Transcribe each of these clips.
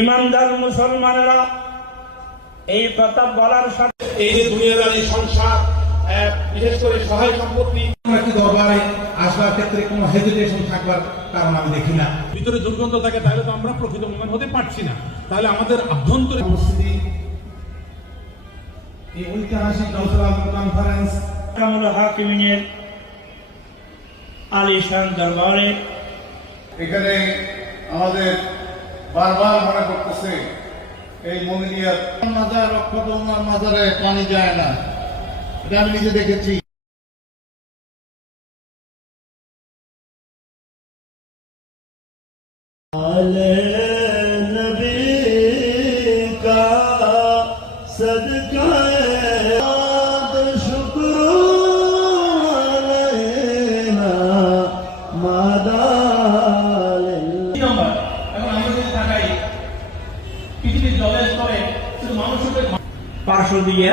ইমানদার মুসলমানেরা এই কথা বলার সাথে এই যে দুনিয়াদারি সংসার, বিশেষ করে সহায় সম্পত্তি, দরবারে আসবার ক্ষেত্রে কোনো হেজিটেশন থাকবার কারণ আমি দেখি না। ভিতরে দুর্গন্ধ থাকে, তাহলে তো আমরা প্রকৃত মুমিন হতে পারছি না। তাহলে আমাদের আভ্যন্তরীণ উপস্থিতি, এই ঐতিহাসিক কাউন্সিল কনফারেন্স কামরুল হাকিমিনের আলিশান দরবারে এখানে আমাদের বারবার মনে করতেছে এই মমিনিয়াত মাজার রক্ষত ওনার মাজারে পানি যায় না, এটা আমি নিজে দেখেছি। পাঁচশো দিয়ে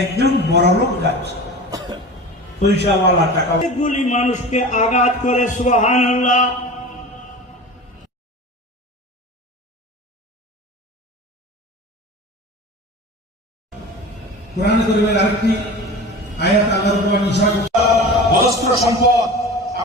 একজন বড় লোক যাচ্ছে, পয়সাওয়ালা টাকা গুলি মানুষকে আঘাত করে। সুবহানাল্লাহ। কোরআন কারীমের আরেকটি আয়াত আল্লাহর উপর নিষেধ, অজস্র সম্পদ